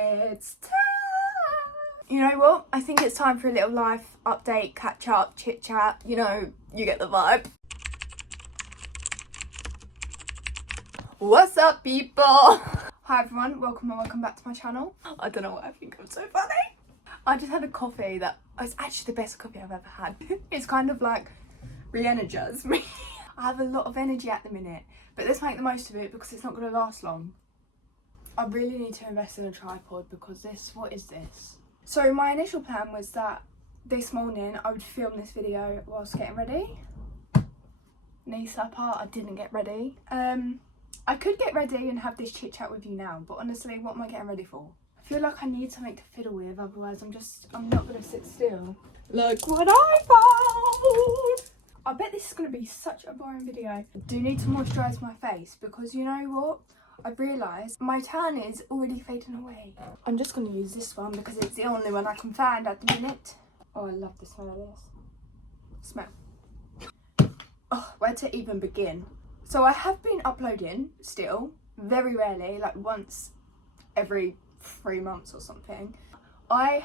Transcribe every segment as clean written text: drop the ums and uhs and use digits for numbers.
It's time! You know what? I think it's time for a little life update, catch up, chit chat. You know, you get the vibe. What's up, people? Hi everyone, welcome back to my channel. I don't know why I think I'm so funny. I just had a coffee that was actually the best coffee I've ever had. It's kind of like re-energized me. I have a lot of energy at the minute, but let's make the most of it because it's not going to last long. I really need to invest in a tripod because what is this? So my initial plan was that this morning I would film this video whilst getting ready. Knee slapper, I didn't get ready. I could get ready and have this chit chat with you now, but honestly, what am I getting ready for? I feel like I need something to fiddle with, otherwise I'm not gonna sit still. Like what I found! I bet this is gonna be such a boring video. I do need to moisturise my face because you know what? I've realised my tan is already fading away. I'm just going to use this one because it's the only one I can find at the minute. Oh, I love the smell of this. Smell. Oh, where to even begin? So I have been uploading still, very rarely, like once every 3 months or something. I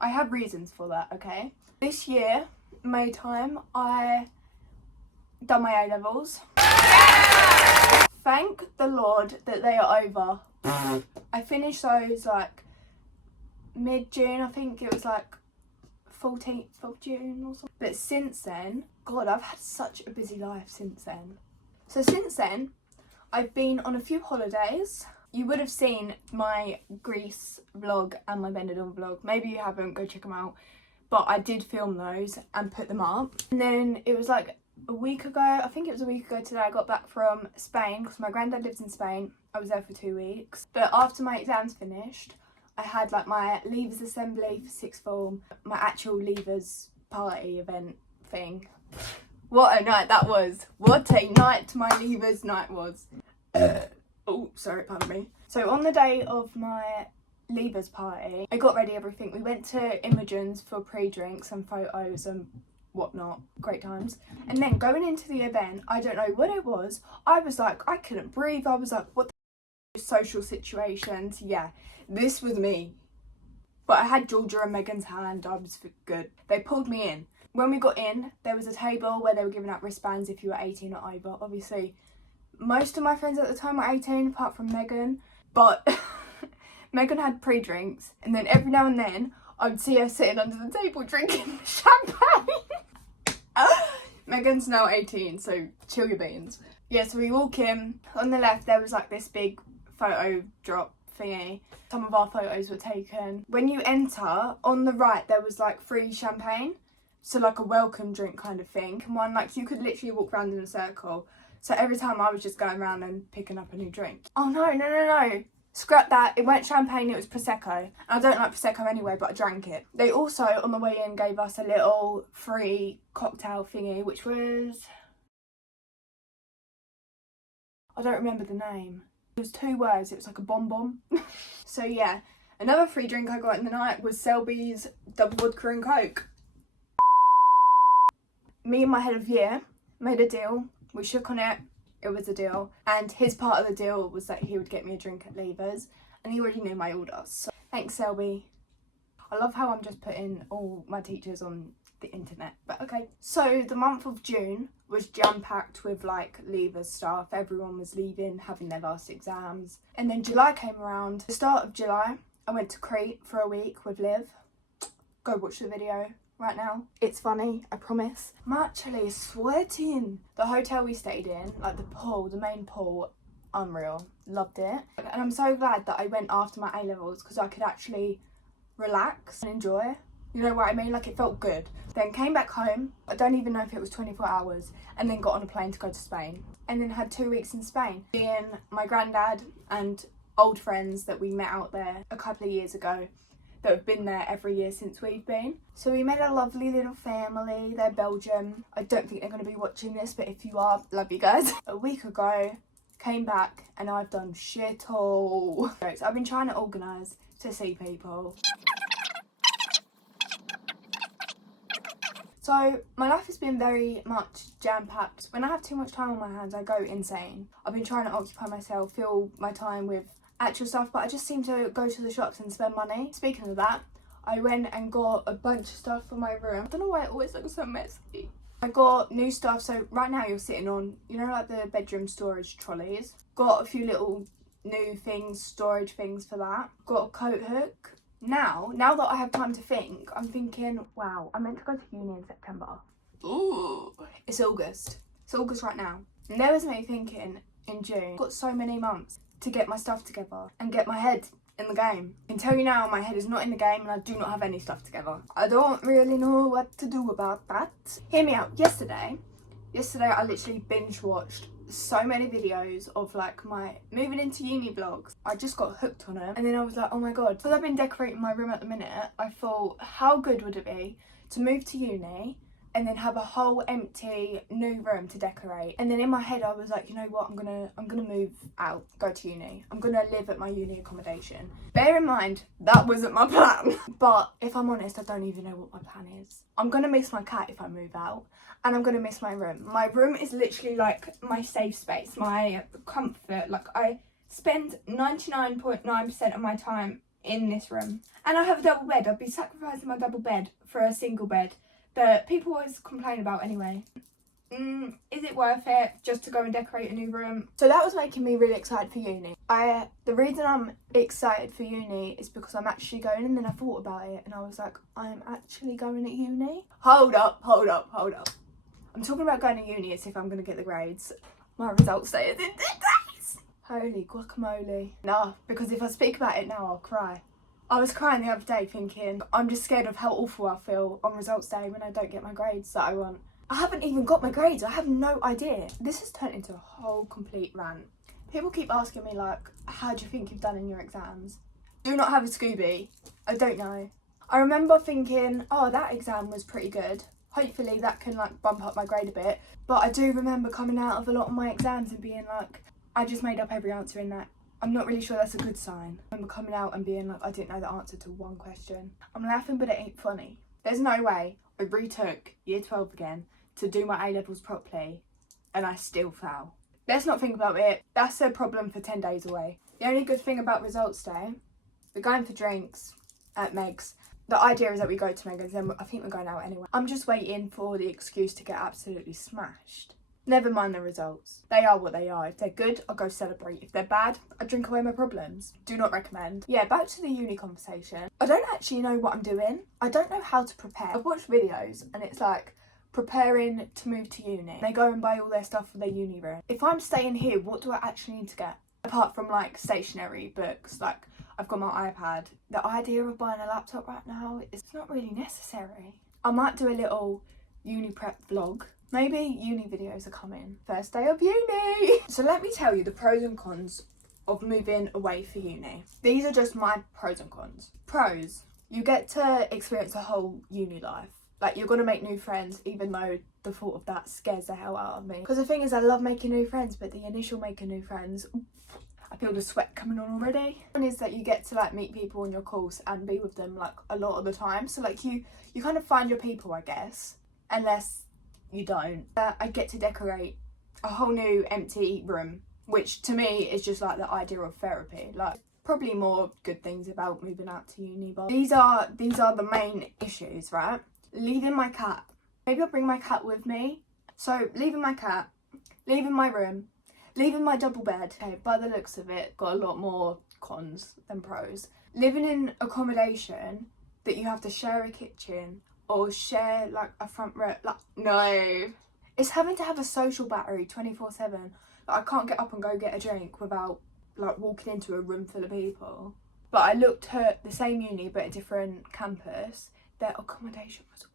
have reasons for that, okay? This year, May time, I done my A-levels. Thank the Lord that they are over. I finished those like mid-June, I think it was like 14th of June or something. But since then, God, I've had such a busy life since then. So since then, I've been on a few holidays. You would have seen my Greece vlog and my Benidorm vlog. Maybe you haven't, go check them out. But I did film those and put them up. And then it was like a week ago, I think it was a week ago today, I got back from Spain because my granddad lives in Spain. I was there for 2 weeks. But after my exams finished, I had like my leavers assembly for sixth form, my actual leavers party event thing. What a night that was. What a night my leavers night was. Oh, sorry, pardon me. So on the day of my leavers party, I got ready everything. We went to Imogen's for pre-drinks and photos and whatnot, great times. And then going into the event, I don't know what it was, I was like, I couldn't breathe. I was like, what the social situations? Yeah, this was me. But I had Georgia and Megan's hand, I was good. They pulled me in. When we got in, there was a table where they were giving out wristbands if you were 18 or over. Obviously, most of my friends at the time were 18, apart from Megan. But Megan had pre-drinks, and then every now and then, I would see her sitting under the table drinking champagne. Megan's now 18, so chill your beans. Yeah, so we walk in. On the left, there was like this big photo drop thingy. Some of our photos were taken. When you enter, on the right, there was like free champagne. So like a welcome drink kind of thing. And one, like, you could literally walk around in a circle. So every time I was just going around and picking up a new drink. Oh no. Scrap that, it weren't champagne, it was Prosecco. I don't like Prosecco anyway, but I drank it. They also, on the way in, gave us a little free cocktail thingy, which was... I don't remember the name. It was 2 words, it was like a bomb. So yeah, another free drink I got in the night was Selby's double vodka and coke. Me and my head of year made a deal, we shook on it. It was a deal, and his part of the deal was that he would get me a drink at Leavers, and he already knew my orders. So thanks, Selby. I love how I'm just putting all my teachers on the internet, but okay. So the month of June was jam-packed with like Leavers stuff. Everyone was leaving, having their last exams, and then July came around. The start of July, I went to Crete for a week with Liv. Go watch the video right now. It's funny, I promise. I'm actually sweating. The hotel we stayed in, like the pool, the main pool, unreal. Loved it. And I'm so glad that I went after my A-levels because I could actually relax and enjoy. You know what I mean? Like, it felt good. Then came back home. I don't even know if it was 24 hours. And then got on a plane to go to Spain. And then had 2 weeks in Spain. Seeing my granddad and old friends that we met out there a couple of years ago, that have been there every year since we've been. So we made a lovely little family. They're Belgian. I don't think they're going to be watching this, but if you are, love you guys. A week ago, came back and I've done shit all. I've been trying to organise to see people. So my life has been very much jam-packed. When I have too much time on my hands, I go insane. I've been trying to occupy myself, fill my time with actual stuff, but I just seem to go to the shops and spend money. Speaking of that, I went and got a bunch of stuff for my room. I don't know why it always looks so messy. I got new stuff, so right now you're sitting on, you know, like the bedroom storage trolleys. Got a few little new things, storage things for that. Got a coat hook. Now that I have time to think, I'm thinking, wow, I meant to go to uni in September. Ooh, it's August. It's August right now. And there was me thinking in June, I've got so many months to get my stuff together and get my head in the game. I can tell you now, my head is not in the game and I do not have any stuff together. I don't really know what to do about that. Hear me out. Yesterday I literally binge watched so many videos of like my moving into uni vlogs. I just got hooked on them, and then I was like, oh my god, because I've been decorating my room at the minute, I thought, how good would it be to move to uni and then have a whole empty new room to decorate? And then in my head I was like, you know what, I'm gonna move out, go to uni. I'm gonna live at my uni accommodation. Bear in mind, that wasn't my plan. But if I'm honest, I don't even know what my plan is. I'm gonna miss my cat if I move out, and I'm gonna miss my room. My room is literally like my safe space, my comfort. Like, I spend 99.9% of my time in this room. And I have a double bed. I'd be sacrificing my double bed for a single bed that people always complain about anyway. Is it worth it just to go and decorate a new room? So that was making me really excited for uni. The reason I'm excited for uni is because I'm actually going, and then I thought about it and I was like, I'm actually going at uni? Hold up. I'm talking about going to uni as if I'm going to get the grades. My results day is in 10 days! Holy guacamole. Nah, because if I speak about it now, I'll cry. I was crying the other day thinking, I'm just scared of how awful I feel on results day when I don't get my grades that I want. I haven't even got my grades, I have no idea. This has turned into a whole complete rant. People keep asking me like, how do you think you've done in your exams? Do not have a Scooby. I don't know. I remember thinking, oh, that exam was pretty good. Hopefully that can like bump up my grade a bit. But I do remember coming out of a lot of my exams and being like, I just made up every answer in that. I'm not really sure that's a good sign. I remember coming out and being like, I didn't know the answer to one question. I'm laughing, but it ain't funny. There's no way I retook year 12 again to do my A-levels properly and I still fail. Let's not think about it. That's a problem for 10 days away. The only good thing about results day, we're going for drinks at Meg's. The idea is that we go to Meg's, and I think we're going out anyway. I'm just waiting for the excuse to get absolutely smashed. Never mind the results. They are what they are. If they're good, I'll go celebrate. If they're bad, I drink away my problems. Do not recommend. Yeah, back to the uni conversation. I don't actually know what I'm doing. I don't know how to prepare. I've watched videos and it's like preparing to move to uni. They go and buy all their stuff for their uni room. If I'm staying here, what do I actually need to get? Apart from like stationery, books, like I've got my iPad. The idea of buying a laptop right now, it's not really necessary. I might do a little uni prep vlog. Maybe uni videos are coming. First day of uni! So let me tell you the pros and cons of moving away for uni. These are just my pros and cons. Pros, you get to experience a whole uni life. Like, you're gonna make new friends, even though the thought of that scares the hell out of me. Because the thing is, I love making new friends, but the initial making new friends, I feel the sweat coming on already. One is that you get to like meet people on your course and be with them like a lot of the time. So like you kind of find your people, I guess, unless you don't. I get to decorate a whole new empty room, which to me is just like the idea of therapy. Like, probably more good things about moving out to uni, but these are the main issues, right? Leaving my cat. Maybe I'll bring my cat with me. So leaving my cat, leaving my room, leaving my double bed. Okay, by the looks of it, got a lot more cons than pros. Living in accommodation that you have to share a kitchen or share like a front row, like, no. It's having to have a social battery 24/7. Like, I can't get up and go get a drink without like walking into a room full of people. But I looked at the same uni but a different campus. Their accommodation was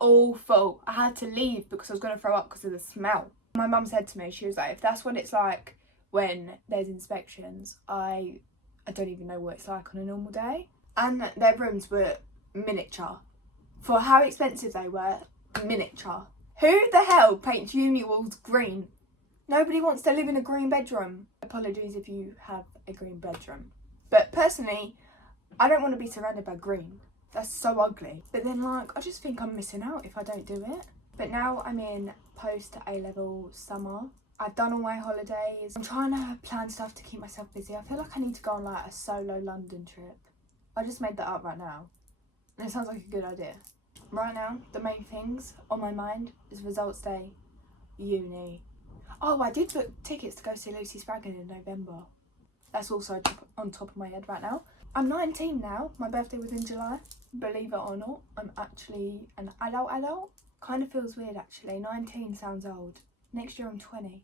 awful. I had to leave because I was going to throw up because of the smell. My mum said to me, she was like, if that's what it's like when there's inspections, I don't even know what it's like on a normal day. And their rooms were miniature. For how expensive they were, miniature. Who the hell paints uni walls green? Nobody wants to live in a green bedroom. Apologies if you have a green bedroom. But personally, I don't want to be surrounded by green. That's so ugly. But then like, I just think I'm missing out if I don't do it. But now I'm in post A-level summer. I've done all my holidays. I'm trying to plan stuff to keep myself busy. I feel like I need to go on like a solo London trip. I just made that up right now. And it sounds like a good idea. Right now, the main things on my mind is results day, uni. Oh, I did book tickets to go see Lucy Spraggan in November. That's also on top of my head right now. I'm 19 now. My birthday was in July. Believe it or not, I'm actually an adult. Kind of feels weird actually. 19 sounds old. Next year I'm 20.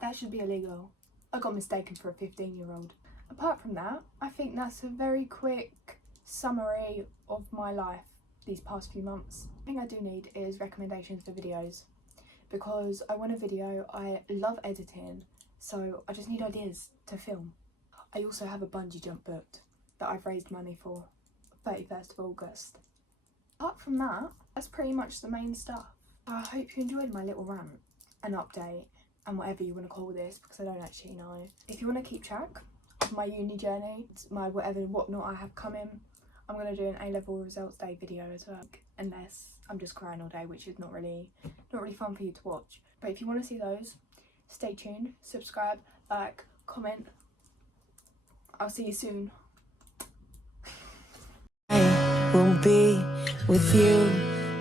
That should be illegal. I got mistaken for a 15-year-old. Apart from that, I think that's a very quick summary of my life these past few months. The thing I do need is recommendations for videos, because I want a video. I love editing, so I just need ideas to film. I also have a bungee jump booked that I've raised money for, 31st of August. Apart from that, that's pretty much the main stuff. I hope you enjoyed my little rant and update and whatever you want to call this, because I don't actually know. If you want to keep track of my uni journey, my whatnot I have coming, I'm going to do an A-level results day video as well, unless I'm just crying all day, which is not really fun for you to watch. But if you want to see those, stay tuned, subscribe, like, comment. I'll see you soon. I will be with you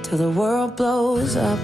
till the world blows up.